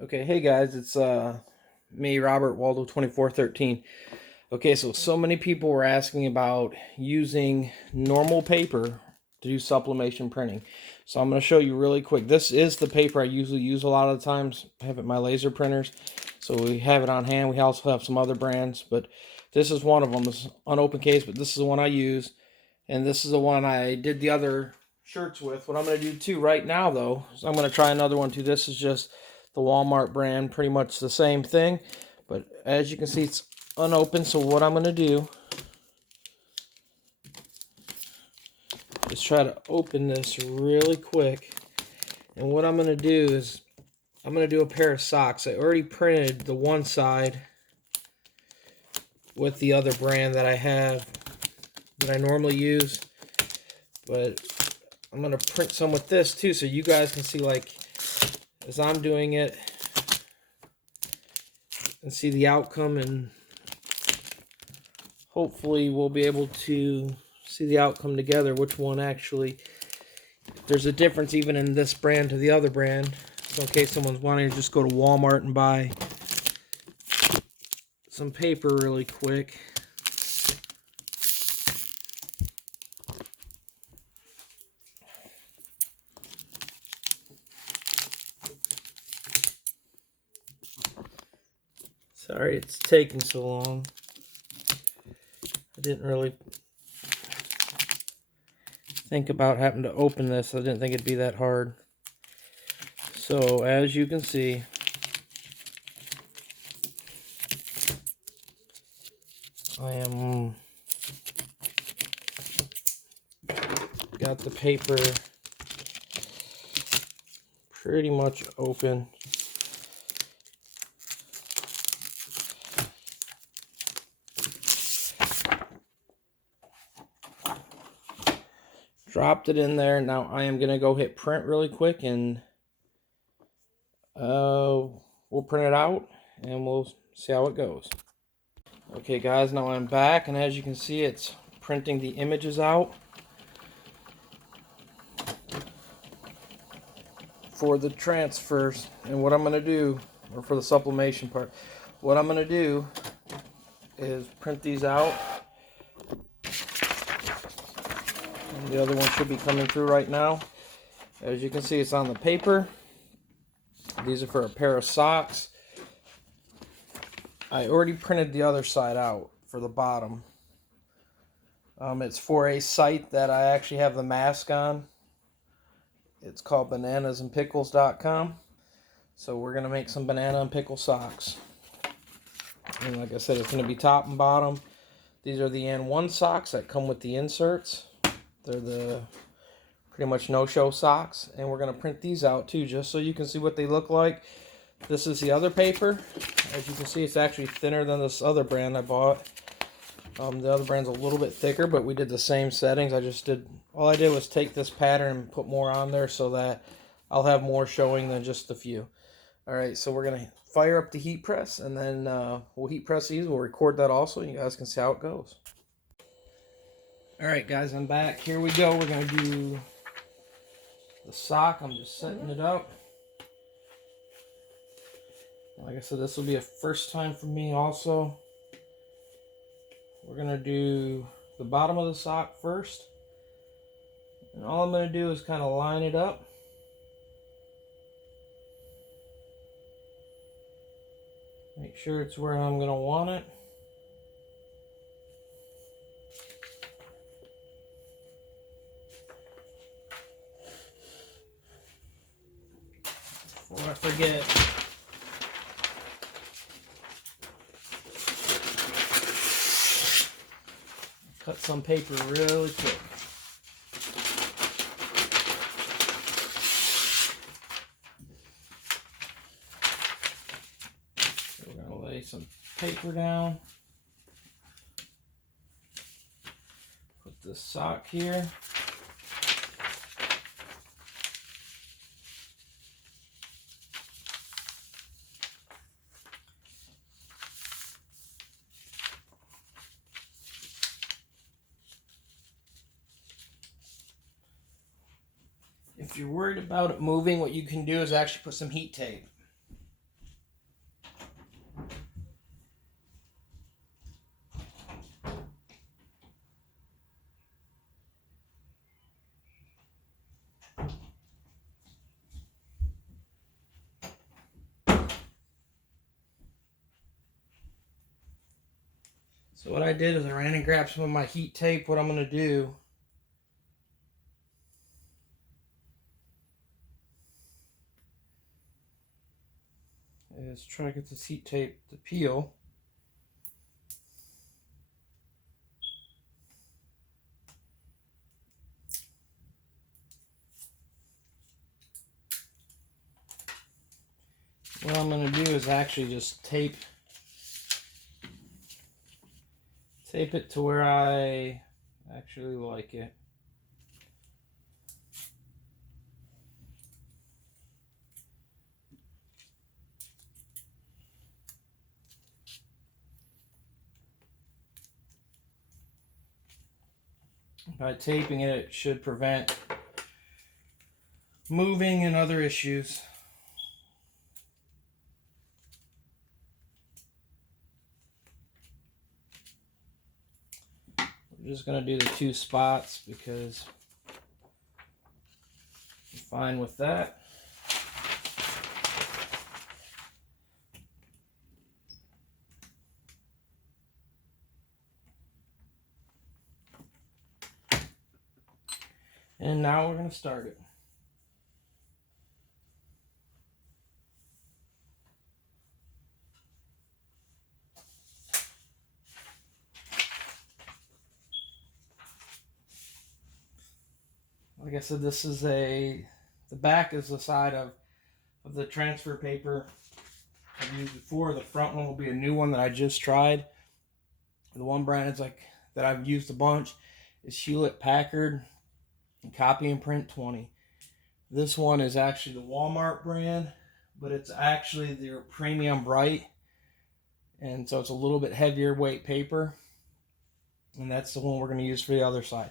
Okay, hey guys, it's me, Robert Waldo 2413. Okay, so many people were asking about using normal paper to do sublimation printing. So I'm going to show you really quick. This is the paper I usually use a lot of the times. I have it in my laser printers, so we have it on hand. We also have some other brands, but this is one of them. It's unopened case, but this is the one I use, and this is the one I did the other shirts with. What I'm going to do too right now, though, is I'm going to try another one too. This is just the Walmart brand, pretty much the same thing, but as you can see, it's unopened. So what I'm going to do is try to open this really quick. And what I'm going to do is I'm going to do a pair of socks. I already printed the one side with the other brand that I have that I normally use, but I'm going to print some with this too, so you guys can see, like, as I'm doing it, and see the outcome, and hopefully we'll be able to see the outcome together, which one actually, there's a difference even in this brand to the other brand. So in case someone's wanting to just go to Walmart and buy some paper really quick. Sorry it's taking so long. I didn't really think about having to open this. I didn't think it'd be that hard. So as you can see, I am got the paper pretty much open. Dropped it in there. Now I am gonna go hit print really quick, and we'll print it out and we'll see how it goes. Okay guys, now I'm back, and as you can see, it's printing the images out for the transfers. And what I'm going to do, or for the sublimation part, what I'm going to do is print these out. And the other one should be coming through right now. As you can see, it's on the paper. These are for a pair of socks. I already printed the other side out for the bottom. It's for a site that I actually have the mask on. It's called bananasandpickles.com. So we're going to make some banana and pickle socks. And like I said, it's going to be top and bottom. These are the N1 socks that come with the inserts. They're the pretty much no-show socks. And we're going to print these out too, just so you can see what they look like. This is the other paper. As you can see, it's actually thinner than this other brand I bought. The other brand's a little bit thicker, but we did the same settings. All I did was take this pattern and put more on there so that I'll have more showing than just a few. Alright, so we're going to fire up the heat press, and then we'll heat press these. We'll record that also, and you guys can see how it goes. Alright guys, I'm back. Here we go. We're going to do the sock. I'm just setting it up. Like I said, this will be a first time for me also. We're going to do the bottom of the sock first. And all I'm going to do is kind of line it up. Make sure it's where I'm going to want it. Before I forget, cut some paper really quick. So we're going to lay some paper down. Put this sock here. If you're worried about it moving, what you can do is actually put some heat tape. So what I did is I ran and grabbed some of my heat tape. What I'm going to do is try to get this heat tape to peel. What I'm going to do is actually just tape it to where I actually like it. By taping it, it should prevent moving and other issues. We're just going to do the 2 spots because I'm fine with that. And now we're going to start it. Like I said, this is the back is the side of the transfer paper I've used before. The front one will be a new one that I just tried. The one brand is like that I've used a bunch is Hewlett Packard Copy and Print 20. This one is actually the Walmart brand, but it's actually their premium bright, and so it's a little bit heavier weight paper, and that's the one we're going to use for the other side.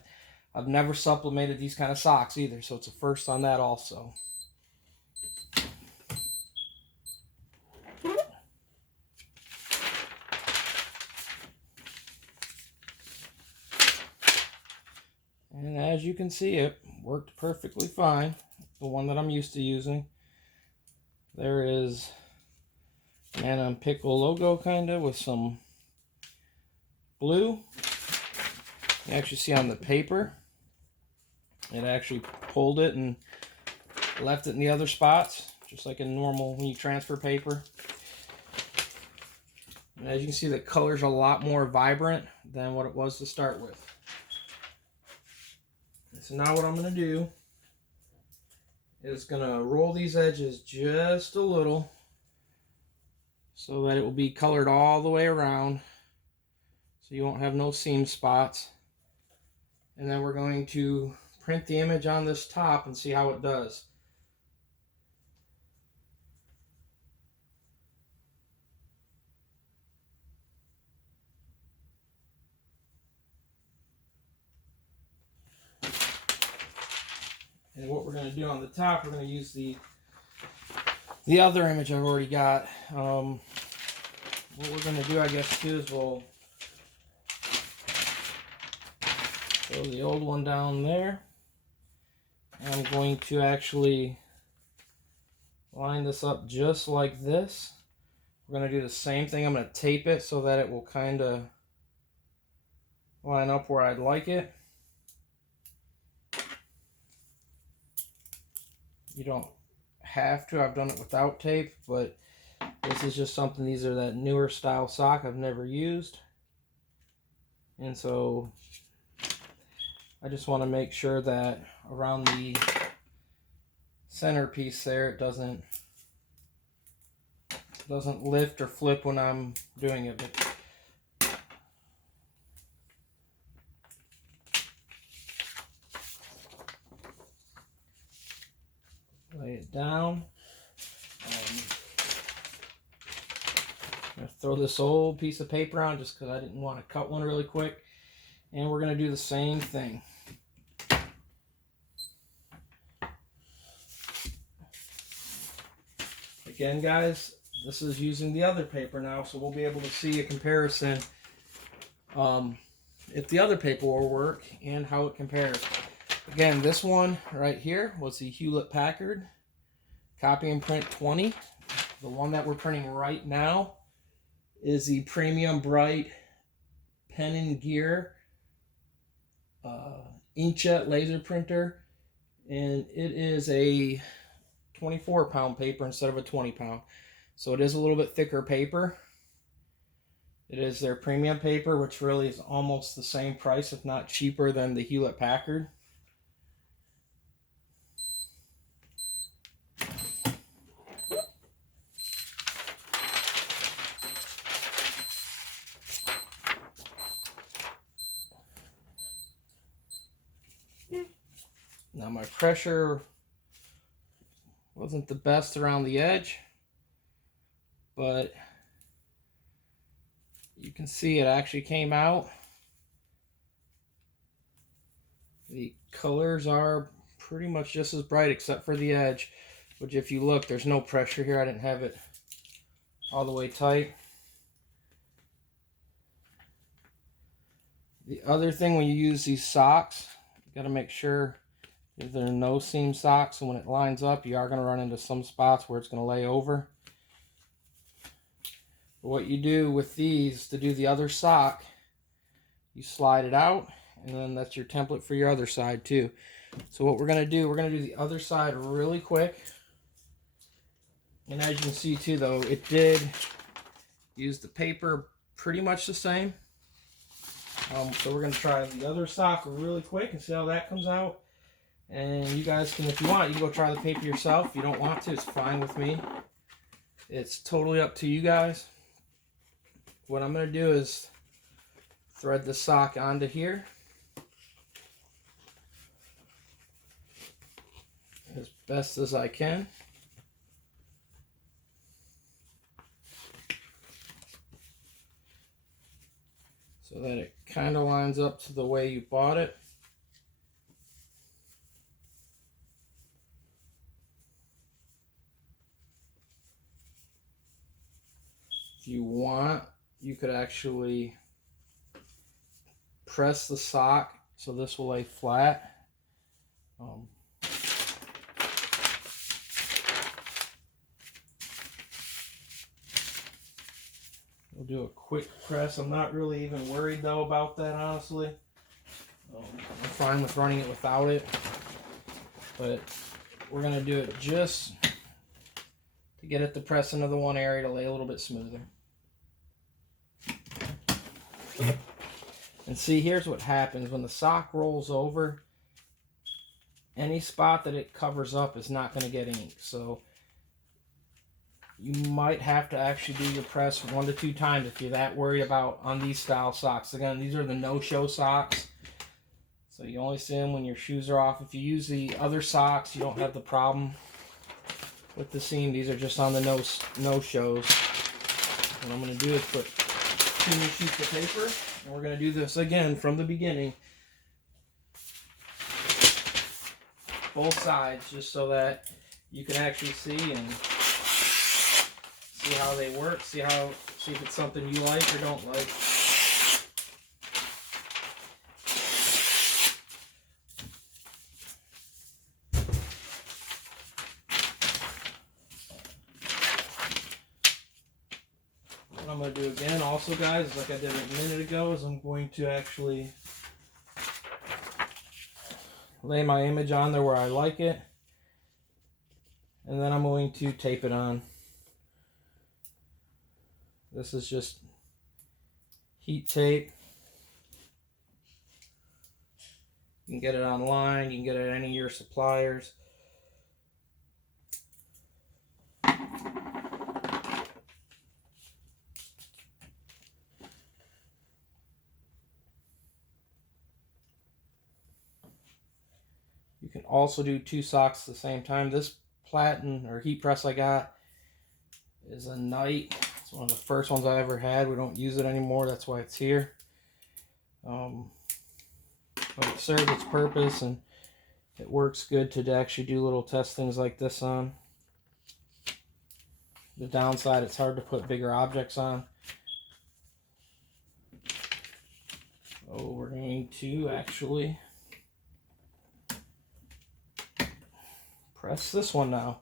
I've never sublimated these kind of socks either, so it's a first on that also. And as you can see, it worked perfectly fine. The one that I'm used to using. There is an pickle logo kind of with some blue. You actually see on the paper, it actually pulled it and left it in the other spots, just like in normal when you transfer paper. And as you can see, the color's a lot more vibrant than what it was to start with. So now what I'm going to do is going to roll these edges just a little so that it will be colored all the way around, so you won't have no seam spots. And then we're going to print the image on this top and see how it does. And what we're going to do on the top, we're going to use the other image I've already got. What we're going to do, I guess, too, is we'll throw the old one down there. And I'm going to actually line this up just like this. We're going to do the same thing. I'm going to tape it so that it will kind of line up where I'd like it. You don't have to. I've done it without tape, but this is just something, these are that newer style sock I've never used. And so I just want to make sure that around the centerpiece there, it doesn't lift or flip when I'm doing it. But lay it down. I'm going to throw this old piece of paper on just because I didn't want to cut one really quick. And we're going to do the same thing. Again, guys, this is using the other paper now, so we'll be able to see a comparison if the other paper will work and how it compares. Again, this one right here was the Hewlett Packard Copy and Print 20. The one that we're printing right now is the Premium Bright Pen and Gear inkjet laser printer, and it is a 24-pound paper instead of a 20-pound. So it is a little bit thicker paper. It is their premium paper, which really is almost the same price, if not cheaper, than the Hewlett Packard. Now my pressure wasn't the best around the edge, but you can see it actually came out. The colors are pretty much just as bright except for the edge, which if you look, there's no pressure here. I didn't have it all the way tight. The other thing when you use these socks, you got to make sure that they're no seam socks, and when it lines up, you are going to run into some spots where it's going to lay over. But what you do with these to do the other sock, you slide it out, and then that's your template for your other side too. So what we're going to do the other side really quick. And as you can see too, though, it did use the paper pretty much the same. So we're going to try the other sock really quick and see how that comes out. And you guys can, if you want, you can go try the paper yourself. If you don't want to, it's fine with me. It's totally up to you guys. What I'm going to do is thread the sock onto here as best as I can. So that it kind of lines up to the way you bought it. If you want, you could actually press the sock so this will lay flat. We'll do a quick press. I'm not really even worried though about that, honestly. I'm fine with running it without it, but we're going to do it just to get it to press into the one area to lay a little bit smoother. And see, here's what happens when the sock rolls over. Any spot that it covers up is not going to get ink. So you might have to actually do your press 1 to 2 times if you're that worried about on these style socks. Again, these are the no-show socks. So you only see them when your shoes are off. If you use the other socks, you don't have the problem with the seam. These are just on the no-shows. What I'm going to do is put 2 new sheets of paper. And we're going to do this again from the beginning. Both sides, just so that you can actually see and see how they work, see if it's something you like or don't like. What I'm going to do again also, guys, like I did a minute ago, is I'm going to actually lay my image on there where I like it, and then I'm going to tape it on. This is just heat tape. You can get it online, you can get it at any of your suppliers. You can also do 2 socks at the same time. This platen or heat press I got is a Knight. It's one of the first ones I ever had. We don't use it anymore. That's why it's here. But it serves its purpose, and it works good to actually do little test things like this on. The downside, it's hard to put bigger objects on. Oh, we're going to actually press this one now.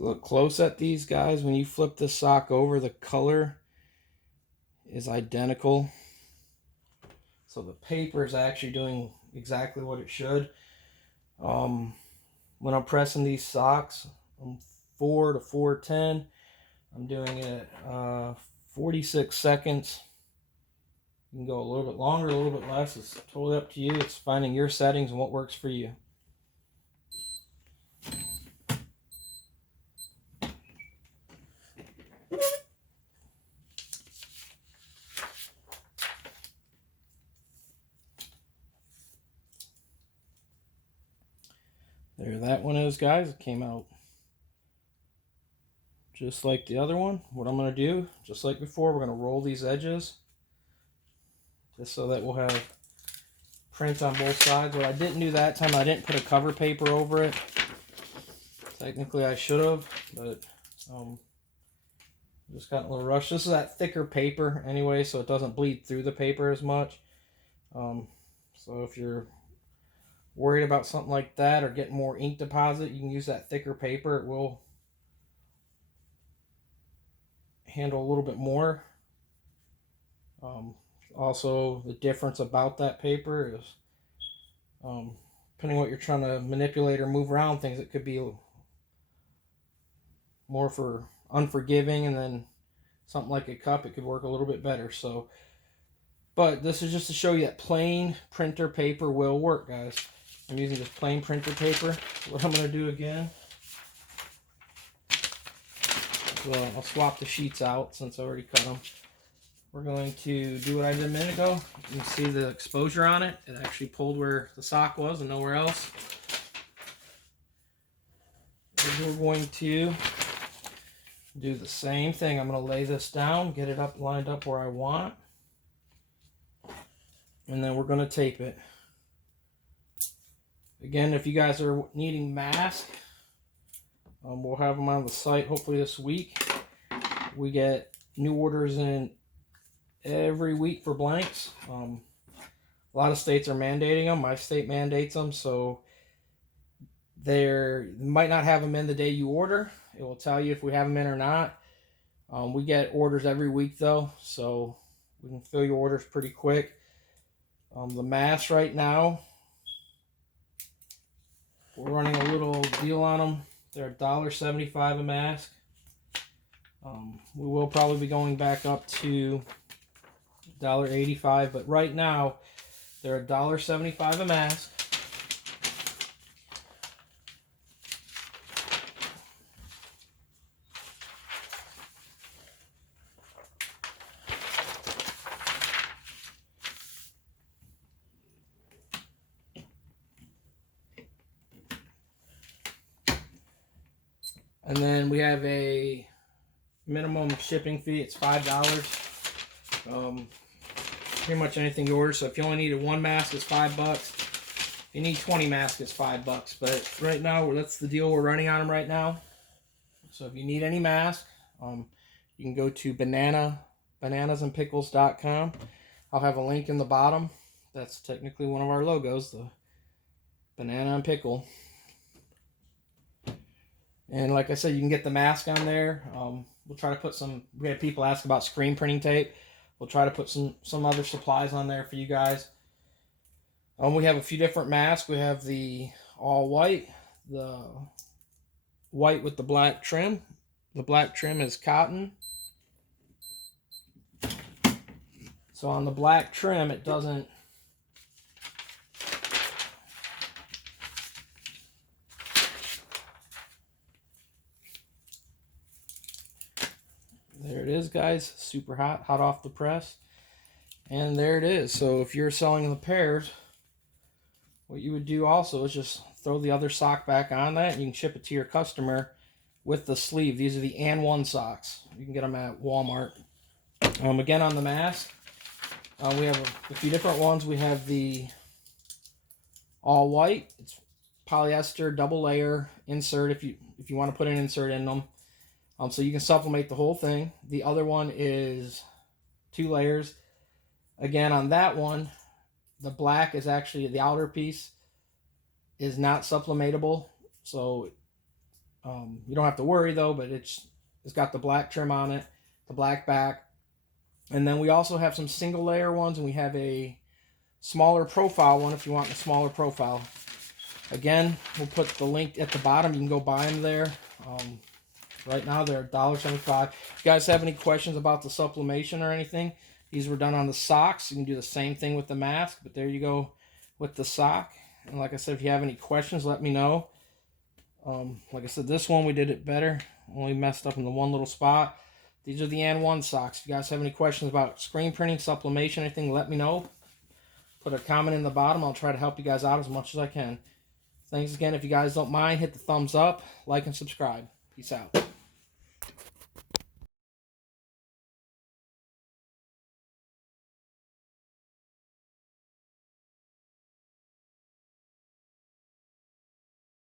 look close at these guys, when you flip the sock over, the color is identical. So the paper is actually doing exactly what it should. When I'm pressing these socks, I'm 4 to 410. I'm doing it 46 seconds. You can go a little bit longer, a little bit less. It's totally up to you. It's finding your settings and what works for you. There that one is, guys. It came out just like the other one. What I'm going to do, just like before, we're going to roll these edges just so that we'll have print on both sides. What I didn't do that time, I didn't put a cover paper over it. Technically I should have, but just got a little rush. This is that thicker paper anyway, so it doesn't bleed through the paper as much. So if you're worried about something like that or getting more ink deposit, you can use that thicker paper. It will handle a little bit more. Also, the difference about that paper is depending on what you're trying to manipulate or move around things, it could be more for unforgiving, and then something like a cup, it could work a little bit better. So, but this is just to show you that plain printer paper will work, guys. I'm using just plain printer paper. What I'm going to do again, well, I'll swap the sheets out since I already cut them. We're going to do what I did a minute ago. You can see the exposure on it. It actually pulled where the sock was and nowhere else. We're going to do the same thing. I'm going to lay this down, get it up, lined up where I want. And then we're going to tape it. Again, if you guys are needing masks, we'll have them on the site hopefully this week. We get new orders in every week for blanks. A lot of states are mandating them. My state mandates them, so they might not have them in the day you order. It will tell you if we have them in or not. We get orders every week though, so we can fill your orders pretty quick. The masks right now, we're running a little deal on them. They're $1.75 a mask. We will probably be going back up to $1.85, but right now they're $1.75 a mask. And then we have a minimum shipping fee. It's $5. Pretty much anything you order. So if you only needed one mask, it's $5. If you need 20 masks, it's $5. But right now, that's the deal we're running on them right now. So if you need any mask, you can go to bananasandpickles.com. I'll have a link in the bottom. That's technically one of our logos, the banana and pickle. And like I said, you can get the mask on there. We'll try to put some, we had people ask about screen printing tape. We'll try to put some other supplies on there for you guys. We have a few different masks. We have the all white, the white with the black trim. The black trim is cotton. So on the black trim, it doesn't, there it is, guys. Super hot, hot off the press. And there it is. So if you're selling the pairs, what you would do also is just throw the other sock back on that, and you can ship it to your customer with the sleeve. These are the and one socks. You can get them at Walmart. Again, on the mask, we have a few different ones. We have the all white. It's polyester, double layer insert if you want to put an insert in them. So you can sublimate the whole thing. The other one is 2 layers. Again, on that one, the black is actually, the outer piece is not sublimatable. So You don't have to worry though, but it's got the black trim on it, the black back. And then we also have some single layer ones, and we have a smaller profile one if you want a smaller profile. Again, we'll put the link at the bottom. You can go buy them there. Right now they're $1.75. If you guys have any questions about the sublimation or anything, these were done on the socks. You can do the same thing with the mask, but there you go with the sock. And like I said, if you have any questions, let me know. Like I said, this one we did it better. Only messed up in the one little spot. These are the N1 socks. If you guys have any questions about screen printing, sublimation, anything, let me know. Put a comment in the bottom. I'll try to help you guys out as much as I can. Thanks again. If you guys don't mind, hit the thumbs up, like, and subscribe. Peace out.